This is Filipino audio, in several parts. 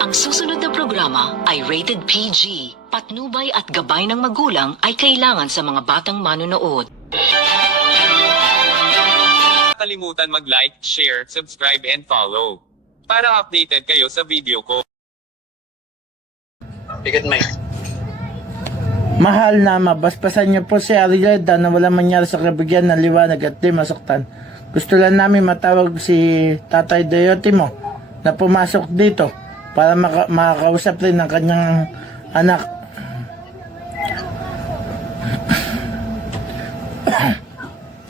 Ang susunod na programa ay rated PG. Patnubay at gabay ng magulang ay kailangan sa mga batang manonood. kalimutan mag-like, share, subscribe and follow. Para updated kayo sa video ko. Bigat may. Mahal na mabaspasan niyo po si Arielda na wala mangyari sa kabigyan ng liwanag at di masaktan. Gusto lang namin matawag si Tatay Deyote mo na pumasok dito para maka- makakausap rin ng kanyang anak.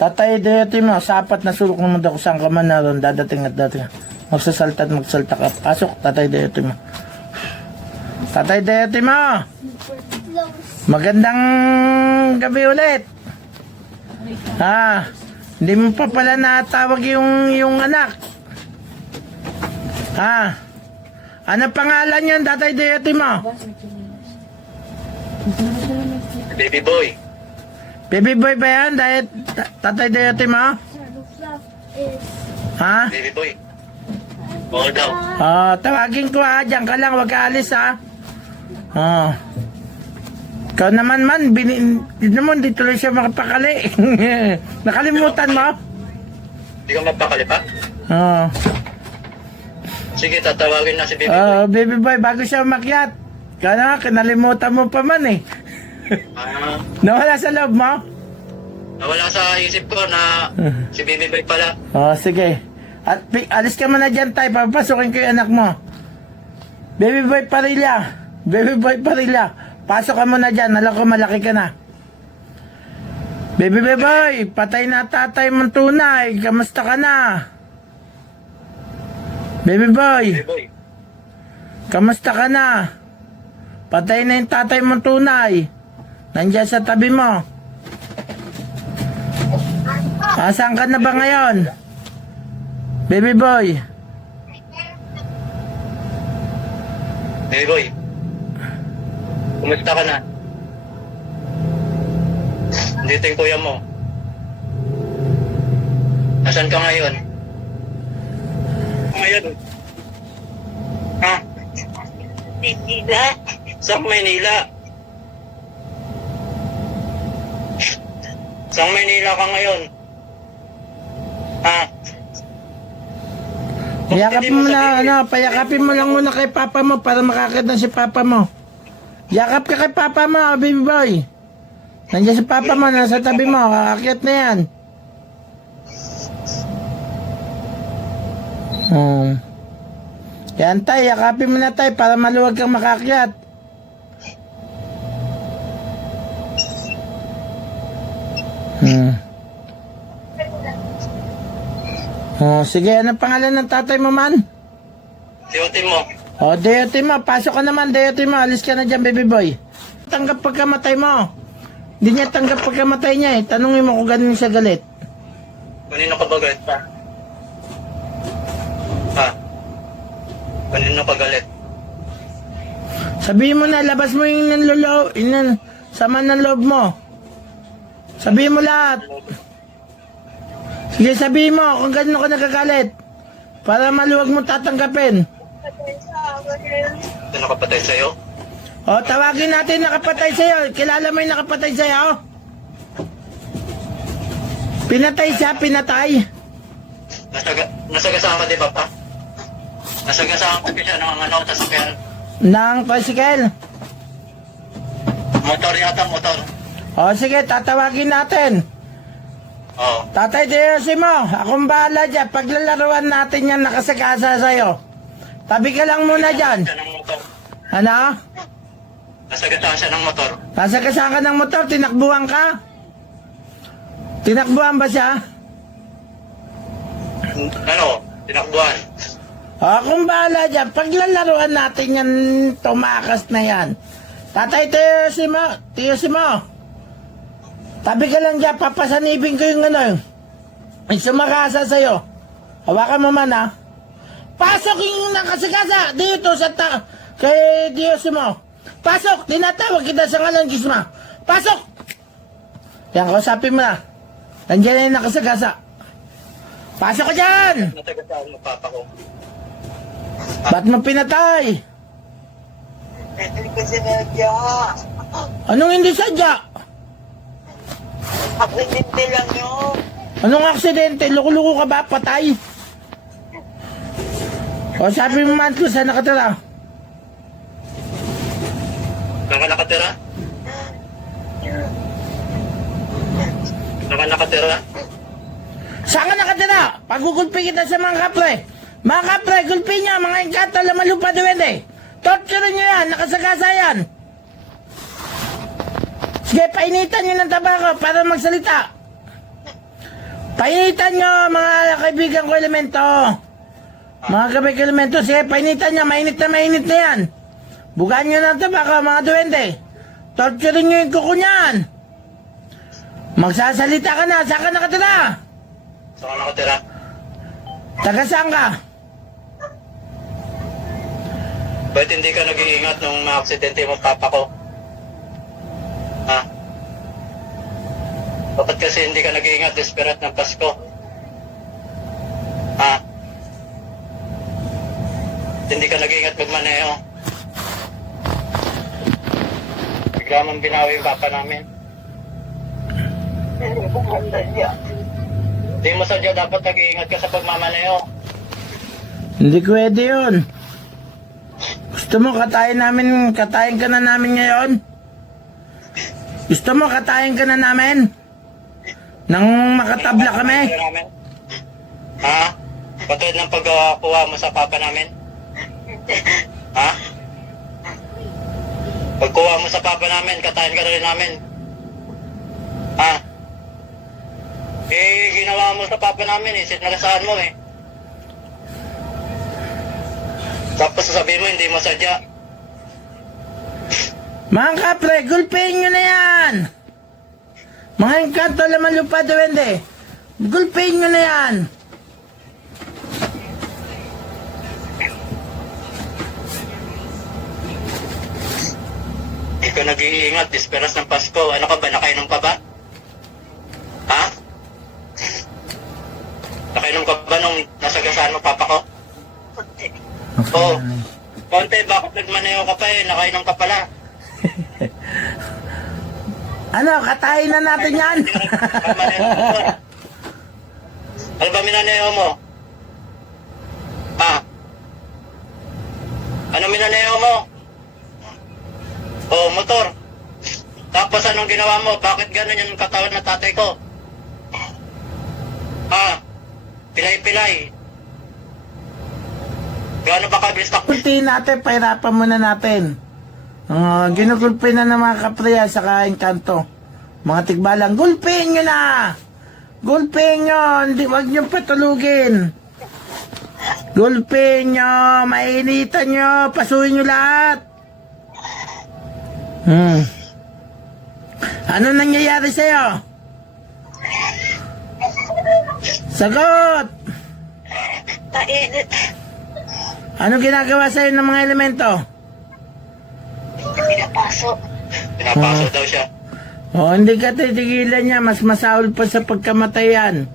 Tatay Deyote mo, sa apat na sulok ng mundo kung saan ka man naroon, dadating at dadating. Magsasalta at magsalta ka. Pasok, Tatay Deyote mo. Tatay Deyote mo! Magandang gabi ulit. Ha? Hindi mo pa pala natawag yung, yung anak. Ha? Ano pangalan yan, Tatay Deyote mo? Baby boy. Baby boy ba yan, dahil ta- Tatay Deyote mo? Ha? Baby boy. Oo daw. Oh, tawagin ko ha, diyan ka lang, wag ka alis ha. Oh. Ikaw naman man, binin, naman, di tuloy siya makapakali. Nakalimutan mo? Hindi ka mapakali pa? Oh. Sige, tatawagin na si baby boy. Oh, baby boy, bago siya umakyat. Kaya kinalimutan mo pa man eh. Ah, Nawala sa loob mo? nawala sa isip ko na si baby boy pala. Oh, sige. At pi- alis ka muna dyan tayo, papasukin ko yung anak mo. Baby boy Parilla. Baby boy Parilla. Pasok ka muna dyan, alam ko malaki ka na. Baby boy, boy, patay na tatay mong tunay. Kamusta ka na? Baby boy, boy. kamusta ka na? Patay na yung tatay mong tunay. Nandiyan sa tabi mo. Asan ka na ba ngayon? Baby boy. Baby boy. Kumusta ka na? Dito yung kuya mo. Nasaan ka ngayon? Ngayon. Ha? Manila. Sa Manila. Sa Manila ka ngayon. Ha? Yakapin mo na, ano, payakapin mo lang muna kay papa mo para makakita si papa mo. Yakap ka kay papa mo, baby boy. Nandiyan si papa mo, nasa tabi mo, kakakyat na yan. Hmm. Yan tay, yakapin mo na tay para maluwag kang makakyat. Hmm. Oh, sige, anong pangalan ng tatay mo man? Mo. O, oh, mo, pasok ka naman, mo, alis ka na dyan, baby boy. Tanggap pagkamatay mo. Hindi niya tanggap pagkamatay niya eh. Tanungin mo kung ganun siya galit. Kanino ka ba galit pa? Kanino ka galit? Sabihin mo na, labas mo yung nanlolo, yung nan- sama ng loob mo. Sabihin mo lahat. Sige, sabihin mo kung ganun ka nagagalit. Para maluwag mo tatanggapin. Sino kapatid sa'yo? O, tawagin natin nakapatay sa'yo. Kilala mo yung nakapatay sa'yo? Pinatay siya, pinatay. Nasaga, nasagasaan ka di ba pa? Nasagasaan ka siya ng ano, sasakyan. Nang tricycle. Motor yata, motor. O, sige, tatawagin natin. Oo. Tatay Deosi mo, akong bahala dyan. Paglalaruan natin yan nakasakasa sa'yo. Tabi ka lang muna dyan. Siya ng motor. Ano? Nasagasaan siya ng motor. Nasakasaan ka ng motor, tinakbuhan ka? Tinakbuhan ba siya? Ano? Tinakbuhan. O, akong bahala dyan. Paglalaruan natin yan, tumakas na yan. Tatay Deosi mo, Deosi mo. Tabi ka lang dyan, papasanibin ko yung ano. May sumakasa sa'yo. Hawakan mo man ha. Pasok yung nakasakasa dito sa ta... Kay Diyos mo. Pasok! Tinatawag kita sa ngalan Gisma. Pasok! Yan, kausapin mo na. Nandiyan na yung nakasagasa. Pasok ka dyan! Nasagasaan mo papa ko. Ba't mo pinatay? Hindi ko sinadya. Anong hindi sadya? Aksidente lang yun. Anong aksidente? Loko-loko ka ba? Patay? O sabi mo man ko saan nakatira? Naka nakatira? Naka nakatira? Saan ka nakatira? Pagugulpi kita sa mga kapre. Mga kapre, gulpi niya, mga engkata, lamalupa, duwende. Torture niyo yan, nakasagasa yan. Sige, painitan niyo ng tabako para magsalita. Painitan niyo, mga kaibigan ko elemento. Mga kaibigan ko elemento, sige, painitan niyo, mainit na mainit na yan. Bugaan niyo ng tabako, mga duwende. Torture niyo yung kuko niyan. Magsasalita ka na, saan ka nakatira? Saan ka nakatira? Taga saan ka? Ba't hindi ka nag-iingat nung ma-aksidente mo papa ko? Ha? Bakit kasi hindi ka nag-iingat desperate ng Pasko? Ha? Hindi ka nag-iingat magmaneho? Bigla mong binawi yung papa namin. Hindi mo sadya. Hindi mo sadya dapat nag-iingat ka sa pagmamaneho. Hindi pwede yun. Gusto mo katayin namin, katayin ka na namin ngayon? Gusto mo katayin ka na namin? Nang makatabla kami? Ha? Patulad ng pagkuha mo sa papa namin? Ha? Pagkuha mo sa papa namin, katayin ka na rin namin. Ha? Eh, ginawa mo sa papa namin eh, sinalasahan mo eh. Tapos sasabihin mo, hindi mo sadya. Mga kapre, gulpin nyo na yan! Mga engkanto laman lupa duwende, gulpin nyo na yan! Hindi ka nag-iingat, disperas ng Pasko. Ano ka ba, nakainom ka ba? Ha? Nakainom ka ba nung nasagasaan mo papa ko? Oo. Konti, bakit nagmaneho ka pa eh? Nakainom ka pala. Ano, katayin na natin yan! Ano ba minaneho mo? Ha? Ano minaneho mo? Oh, motor. Tapos anong ginawa mo? Bakit ganun yung katawan ng tatay ko? Ha? Pilay-pilay. Gaano ba kabilis takbo? Gulpin natin, pahirapan muna natin. Uh, ginugulpin na ng mga kapreya sa engkanto. Mga tigbalang, gulpin nyo na! Gulpin nyo! Hindi, wag nyo patulugin! Gulpin nyo! Mainitan nyo! Pasuhin nyo lahat! Hmm. Ano nangyayari sa'yo? Sagot! Painit. Ano ginagawa sa'yo ng mga elemento? Pinapasok. Pinapasok daw siya. O, hindi ka titigilan niya. Mas masahol pa sa pagkamatayan.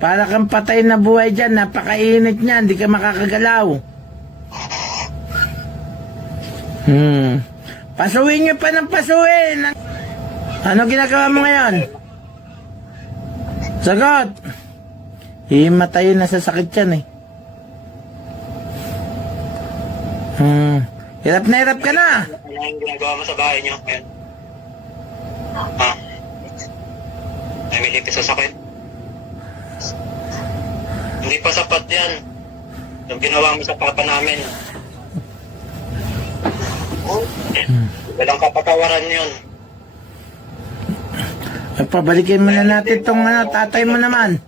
Para kang patay na buhay dyan. Napakainit niya. Hindi ka makakagalaw. Hmm. Pasuhin niyo pa ng pasuhin. Ano ginagawa mo ngayon? Sagot. Himatayin na sa sakit yan eh. Hmm. Hirap na hirap ka na. Ano yung ginagawa mo sa bahay niyo? Ngayon. Ha? Namilipis sa sakit. Hindi pa sapat yan. Yung ginawa mo sa papa namin. Walang kapatawaran yun. Ay, pabalikin mo na natin tong ano, tatay mo naman.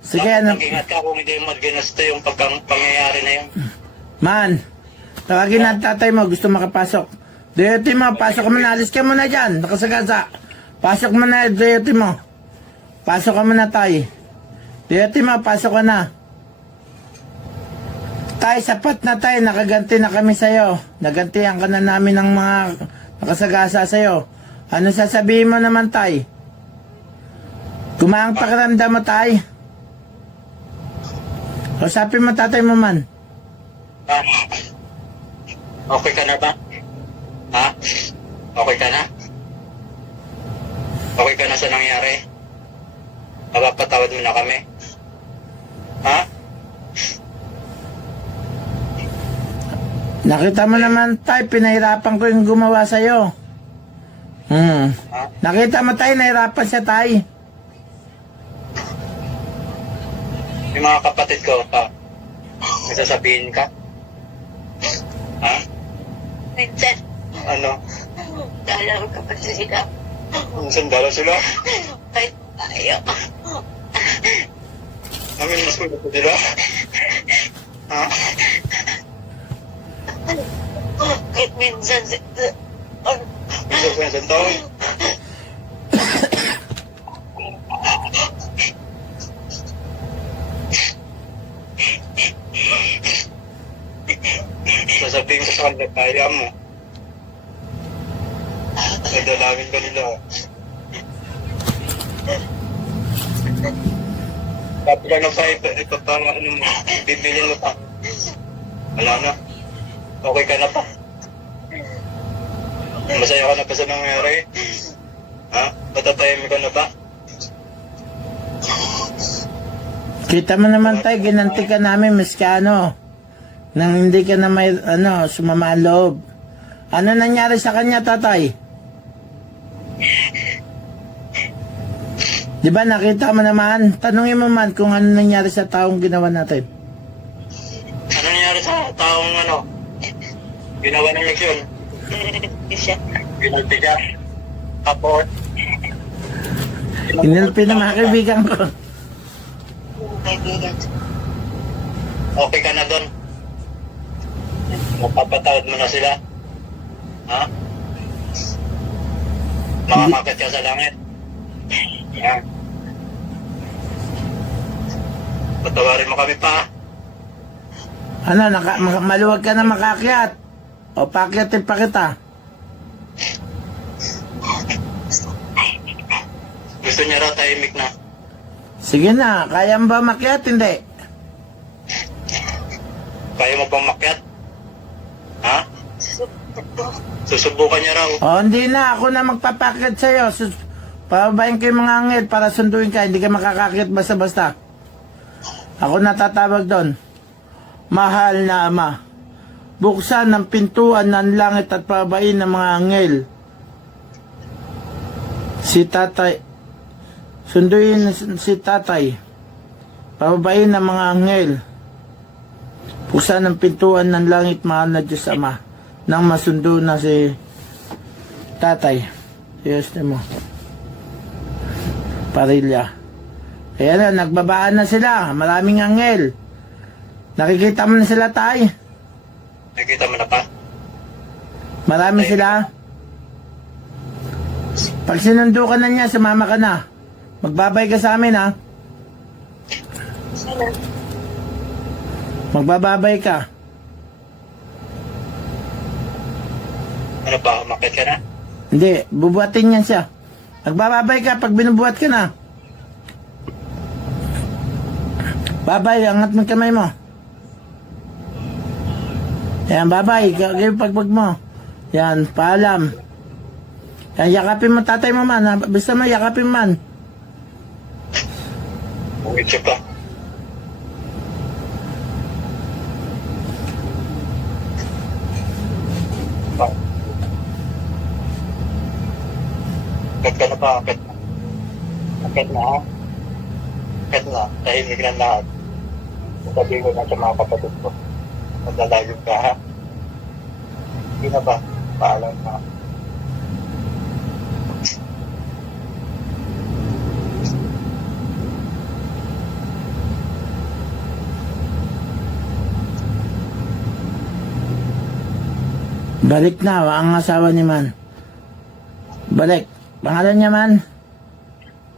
Sige, Dapat ano, Mag-ingat ka kung hindi mo ginusto yung pagkang pangyayari na yun. man, tawagin na ang tatay mo, gusto makapasok. Diyoti mo, pasok ka muna, alis ka muna dyan, nakasagasa. Pasok mo na, diyoti mo. Pasok ka muna, tay. Diyoti mo, pasok ka na. Tay, sapat na tay, nakaganti na kami sa'yo. Nagantihan ka na namin ng mga nakasagasa sa'yo. Ano sasabihin mo naman, tay? Kumaang pakiramdam mo, tay? Usapin mo tatay mo man. Okay ka na ba? Ha? Okay ka na? Okay ka na sa nangyari? Mapapatawad mo na kami? Ha? Nakita mo naman tay, pinahirapan ko yung gumawa sa'yo. Hmm. Ha? Nakita mo tay, nahirapan siya tay. Yung mga kapatid ko pa. May sasabihin ka? Minsan, Ano? dalaw ka pa sila. Minsan dala sila? Kahit tayo. Namin mas ko sila? Ha? Kahit minsan, si- si- ano, Minsan ko yung taon? Kanila, kaya mo. May dalawin ka nila. Tapos lang pa, ipa- ipapang ano mo, bibilin mo pa. Wala na. Okay ka na pa. Masaya ka na pa sa nangyari? Ha? Matatayami ka na ba? Kita mo naman tay, ginanti ka namin, miski ano. Nang hindi ka na may, ano, sumama ang loob. Ano nangyari sa kanya, tatay? Di ba nakita mo naman? Tanungin mo man kung ano nangyari sa taong ginawa natin. Ano nangyari sa taong ano? Ginawa ng leksyon? Pinalti siya? Tapos? Inilpi ng mga kaibigan ko. Kaibigan. Okay ka na doon? Mapapatawad mo na sila? Ha? Makamakit ka sa langit? Ha? Patawarin mo kami pa? Ano, naka, ma- maluwag ka na makakyat. O pakyatin pa kita. Gusto niya raw tahimik na. Sige na, kaya mo ba makyat? Hindi. Kaya mo bang makyat? Ha? Susubukan niya raw. O hindi na, ako na magpapakyat sa'yo. Sus pababayin ko yung mga angel para sunduin ka. Hindi ka makakakyat basta-basta. Ako natatawag doon. Mahal na Ama. Buksan ng pintuan ng langit at pababain ng mga angel. Si tatay, sunduin si tatay. Pababain ng mga angel. Buksan ng pintuan ng langit, mahal na Diyos Ama. Nang masundo na si tatay. Yes, mo. Parilya. Kaya na, nagbabaan na sila. Maraming angel. Nakikita mo na sila, tay. Nakita mo na pa? Marami sila. Pag sinundo ka na niya, sumama ka na. Magbabay ka sa amin, ha? Sana. Magbababay ka. Ano pa? Umakit ka na? Hindi, bubuhatin yan siya. Magbababay ka pag binubuhat ka na. Babay, angat mo kamay mo. Yan, babay, gagawin pagpag mo. Yan, paalam. Yan, yakapin mo tatay mo man. ha? Basta mo, yakapin man. Uwit siya. Pa. Ka na pa, akit na. Akit na, ha? Akit na, tahimik na lahat. Sabihin ko na sa mga kapatid ko. Magdalayo ka, ha? Hindi na ba? Paalam na. Balik na, ang asawa ni Man. Balik. Pangalan niya Man?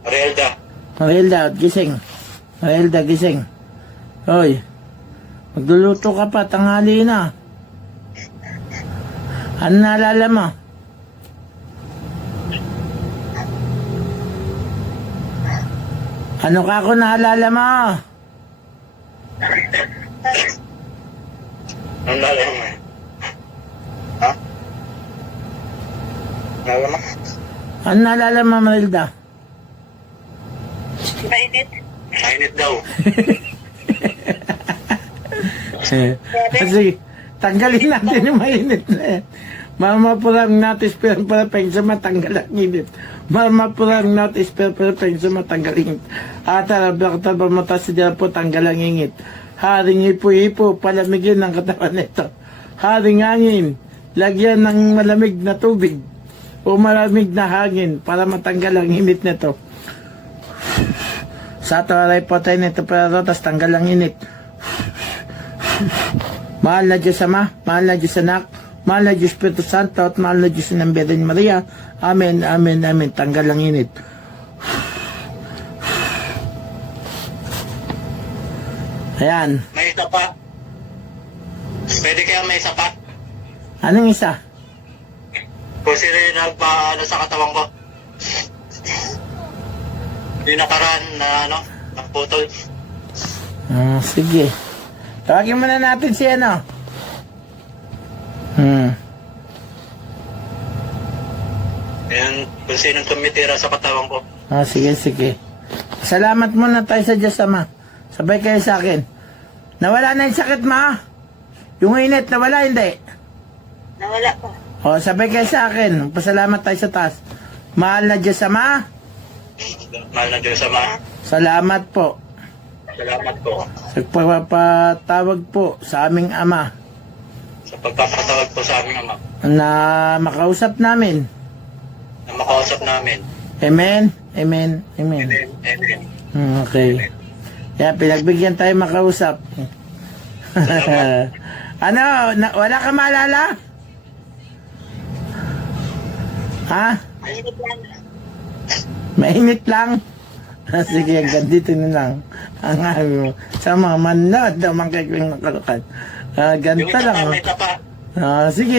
Arielda, Marilda, gising. Marilda, gising. Hoy, magluluto ka pa, tanghali na. Ano naalala mo? Ano ka ako naalala mo? anong nalala mo? Ha? Nalala mo? Ano naalala mo, Marilda? Mainit. Mainit daw. Kasi, tanggalin natin yung mainit na yan. Mamapurang natis pero para peng sa matanggal ang init. Mamapurang natis pero para peng sa matanggal ang init. At alabak taba mata sa dyan po tanggal ang ingit. Haring ipo-ipo, palamigin ang katawan nito. Haring hangin, lagyan ng malamig na tubig o malamig na hangin para matanggal ang init nito. Sa ito aray po tayo nito pero tas tanggal ang init. Mahal na Diyos Ama, mahal na Diyos Anak, mahal na Diyos Espiritu Santo, at mahal na Diyos ng Birhen Maria. Amen, amen, amen. Tanggal ang init. Ayan. May isa pa. Pwede kaya may isa pa? Anong isa? Kung sino yung nagpa, ano, sa katawan ko. Yung nakaraan na, ano, naputol. Ah, sige. Tawagin muna natin si ano. Hmm. Yan, kung sino tumitira sa katawan ko. Ah, sige, sige. Salamat muna tayo sa Diyos Ama. Sabay kayo sa akin. Nawala na yung sakit, ma? Yung init, nawala, hindi? Nawala pa. O, sabay kayo sa akin. Pasalamat tayo sa taas. Mahal na Diyos Ama. Mahal na Diyos Ama. Salamat po. Salamat po Sa pagpapatawag po sa aming Ama sa pagpapatawag po sa aming Ama na makausap namin. na makausap namin. Amen? Amen? Amen. Amen. Amen. Hmm, Okay. Kaya pinagbigyan tayo makausap. ano? Na, wala ka maalala? Ha? Mainit lang. Mainit lang? Sige, hanggang dito na lang. Ang ano mo. Sa mga manood daw mga kaikwing nakalukan. Ah, Yung ganta isa lang. Ah, sige,